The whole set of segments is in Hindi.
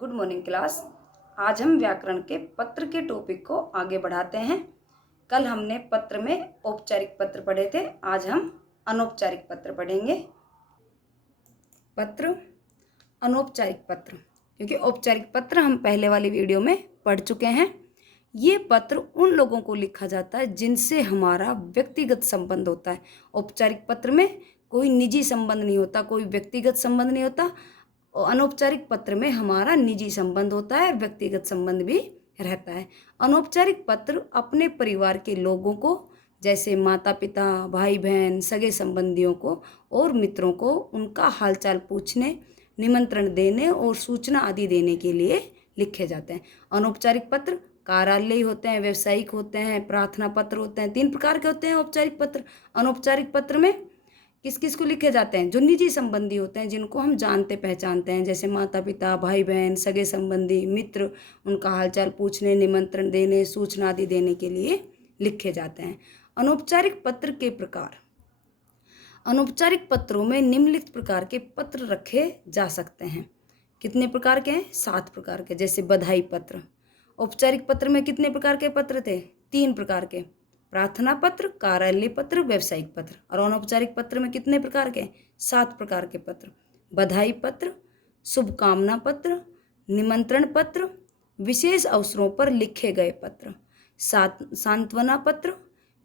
Good morning class. आज हम व्याकरण के पत्र के टॉपिक को आगे बढ़ाते हैं। कल हमने पत्र में औपचारिक पत्र पढ़े थे, आज हम अनौपचारिक पत्र पढ़ेंगे। पत्र, अनौपचारिक पत्र, क्योंकि औपचारिक पत्र हम पहले वाली वीडियो में पढ़ चुके हैं। ये पत्र उन लोगों को लिखा जाता है जिनसे हमारा व्यक्तिगत संबंध होता है। औपचारिक पत्र में कोई निजी संबंध नहीं होता, कोई व्यक्तिगत संबंध नहीं होता। और अनौपचारिक पत्र में हमारा निजी संबंध होता है और व्यक्तिगत संबंध भी रहता है। अनौपचारिक पत्र अपने परिवार के लोगों को, जैसे माता पिता, भाई बहन, सगे संबंधियों को और मित्रों को उनका हालचाल पूछने, निमंत्रण देने और सूचना आदि देने के लिए लिखे जाते हैं। अनौपचारिक पत्र कार्यालयी होते हैं, व्यावसायिक होते हैं, प्रार्थना पत्र होते हैं। 3 प्रकार के होते हैं औपचारिक पत्र। अनौपचारिक पत्र में किस किस को लिखे जाते हैं? जो निजी संबंधी होते हैं, जिनको हम जानते पहचानते हैं, जैसे माता पिता, भाई बहन, सगे संबंधी, मित्र, उनका हालचाल पूछने, निमंत्रण देने, सूचना आदि देने के लिए लिखे जाते हैं। अनौपचारिक पत्र के प्रकार। अनौपचारिक पत्रों में निम्नलिखित प्रकार के पत्र रखे जा सकते हैं। कितने प्रकार के हैं? 7 प्रकार के। जैसे बधाई पत्र। औपचारिक पत्र में कितने प्रकार के पत्र थे? 3 प्रकार के। प्रार्थना पत्र, कार्यालय पत्र, व्यावसायिक पत्र। और अनौपचारिक पत्र में कितने प्रकार के? 7 प्रकार के पत्र। बधाई पत्र, शुभकामना पत्र, निमंत्रण पत्र, विशेष अवसरों पर लिखे गए पत्र, सांत्वना पत्र,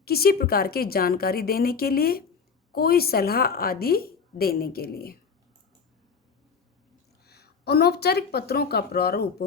किसी प्रकार की जानकारी देने के लिए, कोई सलाह आदि देने के लिए। अनौपचारिक पत्रों का प्रारूप।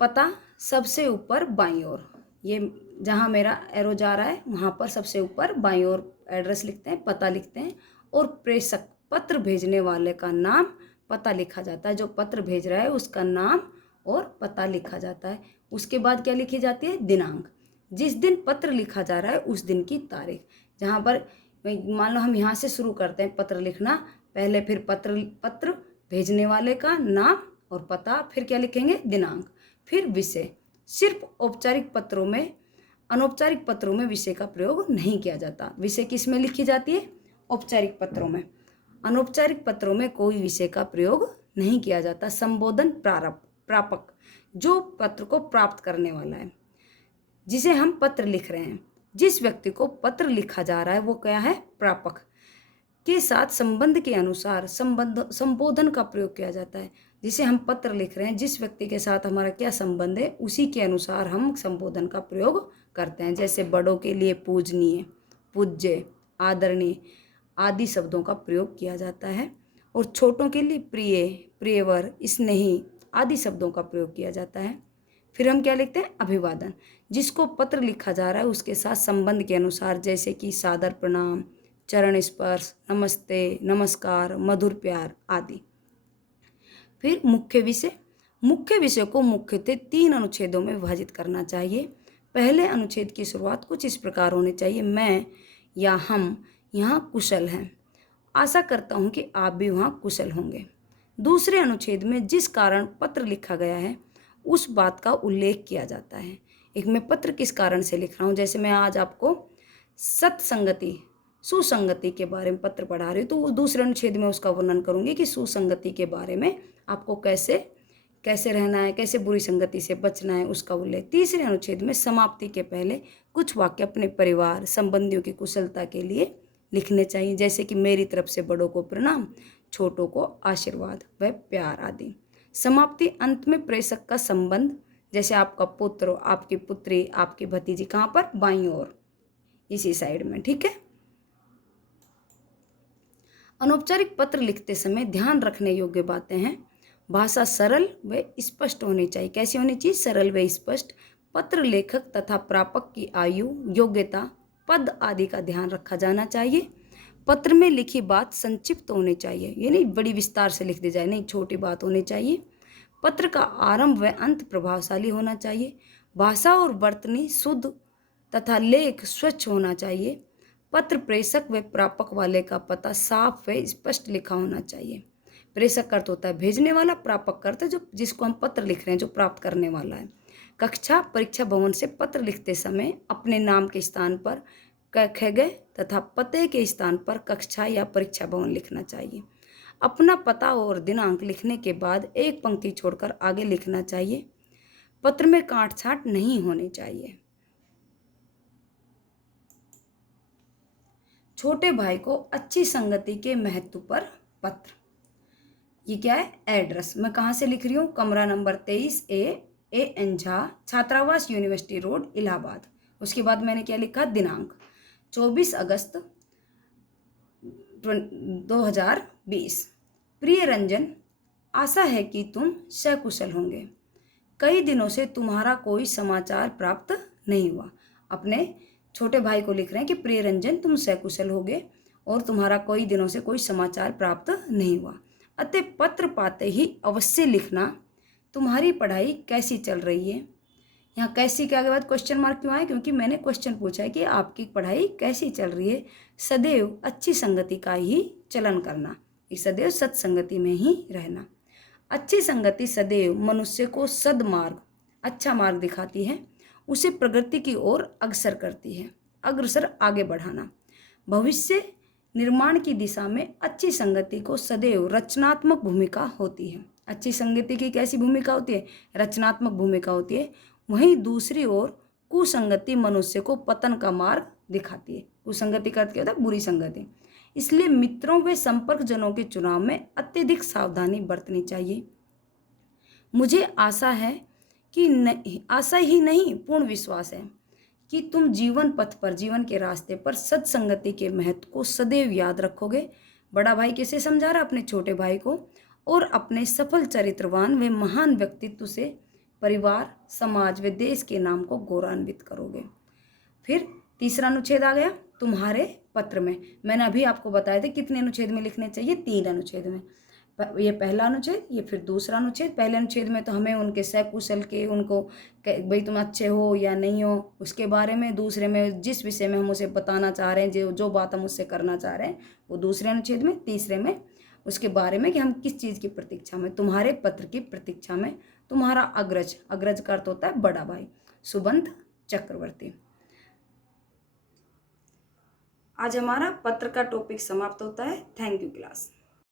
पता सबसे ऊपर बाईं ओर, ये जहाँ मेरा एरो जा रहा है वहाँ पर सबसे ऊपर बाईं ओर एड्रेस लिखते हैं, पता लिखते हैं। और प्रेषक, पत्र भेजने वाले का नाम, पता लिखा जाता है। जो पत्र भेज रहा है उसका नाम और पता लिखा जाता है। उसके बाद क्या लिखी जाती है? दिनांक। जिस दिन पत्र लिखा जा रहा है उस दिन की तारीख। जहाँ पर मान लो हम यहाँ से शुरू करते हैं पत्र लिखना, पहले फिर पत्र भेजने वाले का नाम और पता, फिर क्या लिखेंगे? दिनांक, फिर विषय। सिर्फ औपचारिक पत्रों में, अनौपचारिक पत्रों में विषय का प्रयोग नहीं किया जाता। विषय किस में लिखी जाती है? औपचारिक पत्रों में। अनौपचारिक पत्रों में कोई विषय का प्रयोग नहीं किया जाता। संबोधन प्रापक, जो पत्र को प्राप्त करने वाला है, जिसे हम पत्र लिख रहे हैं, जिस व्यक्ति को पत्र लिखा जा रहा है वो क्या है? प्रापक। के साथ संबंध के अनुसार संबोधन का प्रयोग किया जाता है। जिसे हम पत्र लिख रहे हैं, जिस व्यक्ति के साथ हमारा क्या संबंध है, उसी के अनुसार हम संबोधन का प्रयोग करते हैं। जैसे बड़ों के लिए पूजनीय, पूज्य, आदरणीय आदि शब्दों का प्रयोग किया जाता है। और छोटों के लिए प्रिय, प्रियवर, स्नेही आदि शब्दों का प्रयोग किया जाता है। फिर हम क्या लिखते हैं? अभिवादन। जिसको पत्र लिखा जा रहा है उसके साथ संबंध के अनुसार, जैसे कि सादर प्रणाम, चरण स्पर्श, नमस्ते, नमस्कार, मधुर प्यार आदि। फिर मुख्य विषय। मुख्य विषय को मुख्यतः 3 अनुच्छेदों में विभाजित करना चाहिए। पहले अनुच्छेद की शुरुआत कुछ इस प्रकार होनी चाहिए: मैं या हम यहाँ कुशल हैं। आशा करता हूँ कि आप भी वहाँ कुशल होंगे। दूसरे अनुच्छेद में जिस कारण पत्र लिखा गया है उस बात का उल्लेख किया जाता है। एक मैं पत्र किस कारण से लिख रहा हूँ, जैसे मैं आज आपको सत्संगति, सुसंगति के बारे में पत्र पढ़ा रही हूँ, तो दूसरे अनुच्छेद में उसका वर्णन करूँगी कि सुसंगति के बारे में आपको कैसे रहना है, कैसे बुरी संगति से बचना है, उसका उल्लेख। तीसरे अनुच्छेद में समाप्ति के पहले कुछ वाक्य अपने परिवार संबंधियों की कुशलता के लिए लिखने चाहिए, जैसे कि मेरी तरफ से बड़ों को प्रणाम, छोटों को आशीर्वाद व प्यार आदि। समाप्ति अंत में प्रेषक का संबंध, जैसे आपका पुत्र, आपकी पुत्री, आपकी भतीजी, कहाँ पर? बाईं ओर, इसी साइड में। ठीक है। अनौपचारिक पत्र लिखते समय ध्यान रखने योग्य बातें हैं। भाषा सरल व स्पष्ट होनी चाहिए। कैसी होनी चाहिए? सरल व स्पष्ट। पत्र लेखक तथा प्रापक की आयु, योग्यता, पद आदि का ध्यान रखा जाना चाहिए। पत्र में लिखी बात संक्षिप्त होनी चाहिए, ये नहीं बड़ी विस्तार से लिख दी जाए, नहीं, छोटी बात होनी चाहिए। पत्र का आरंभ व अंत प्रभावशाली होना चाहिए। भाषा और वर्तनी शुद्ध तथा लेख स्वच्छ होना चाहिए। पत्र प्रेषक व प्रापक वाले का पता साफ व स्पष्ट लिखा होना चाहिए। प्रेषक का अर्थ होता है भेजने वाला, प्रापक का अर्थ है जो जिसको हम पत्र लिख रहे हैं, जो प्राप्त करने वाला है। कक्षा, परीक्षा भवन से पत्र लिखते समय अपने नाम के स्थान पर ख ग तथा पते के स्थान पर कक्षा या परीक्षा भवन लिखना चाहिए। अपना पता और दिनांक लिखने के बाद एक पंक्ति छोड़कर आगे लिखना चाहिए। पत्र में काट छांट नहीं होनी चाहिए। छोटे भाई को अच्छी संगति के महत्व पर पत्र। ये क्या है? एड्रेस। मैं कहाँ से लिख रही हूँ? कमरा नंबर 23A झा, छात्रावास, यूनिवर्सिटी रोड, इलाहाबाद। उसके बाद मैंने क्या लिखा? दिनांक 24 अगस्त 2020। प्रिय रंजन, आशा है कि तुम सकुशल होंगे। कई दिनों से तुम्हारा कोई समाचार प्राप्त नहीं हुआ। अपने छोटे भाई को लिख रहे हैं कि प्रिय रंजन, तुम सकुशल होगे और तुम्हारा कई दिनों से कोई समाचार प्राप्त नहीं हुआ, अतः पत्र पाते ही अवश्य लिखना तुम्हारी पढ़ाई कैसी चल रही है। यहाँ कैसी के आगे बाद क्वेश्चन मार्क क्यों आए? क्योंकि मैंने क्वेश्चन पूछा है कि आपकी पढ़ाई कैसी चल रही है। सदैव अच्छी संगति का ही चलन करना, सदैव सत्संगति में ही रहना। अच्छी संगति सदैव मनुष्य को सद्मार्ग, अच्छा मार्ग दिखाती है, उसे प्रगति की ओर अग्रसर करती है, अग्रसर आगे बढ़ाना। भविष्य निर्माण की दिशा में अच्छी संगति को सदैव रचनात्मक भूमिका होती है। अच्छी संगति की कैसी भूमिका होती है? रचनात्मक भूमिका होती है। वहीं दूसरी ओर कुसंगति मनुष्य को पतन का मार्ग दिखाती है। कुसंगति का अर्थ क्या होता है? बुरी संगति। इसलिए मित्रों व संपर्क जनों के चुनाव में अत्यधिक सावधानी बरतनी चाहिए। मुझे आशा है कि आशा ही नहीं, पूर्ण विश्वास है कि तुम जीवन पथ पर, जीवन के रास्ते पर सत्संगति के महत्व को सदैव याद रखोगे। बड़ा भाई कैसे समझा रहा अपने छोटे भाई को? और अपने सफल चरित्रवान व महान व्यक्तित्व से परिवार, समाज व देश के नाम को गौरवान्वित करोगे। फिर तीसरा अनुच्छेद आ गया तुम्हारे पत्र में। मैंने अभी आपको बताया था कितने अनुच्छेद में लिखने चाहिए? 3 अनुच्छेद में। ये पहला अनुच्छेद, ये फिर दूसरा अनुच्छेद। पहले अनुच्छेद में तो हमें उनके सकुशल के, उनको भाई तुम अच्छे हो या नहीं हो उसके बारे में, दूसरे में जिस विषय में हम उसे बताना चाह रहे हैं, जो बात हम उससे करना चाह रहे हैं वो दूसरे अनुच्छेद में। तीसरे में उसके बारे में कि हम किस चीज़ की प्रतीक्षा में, तुम्हारे पत्र की प्रतीक्षा में। तुम्हारा अग्रज, अग्रज का अर्थ होता है बड़ा भाई, सुबंध चक्रवर्ती। आज हमारा पत्र का टॉपिक समाप्त होता है। Thank you class.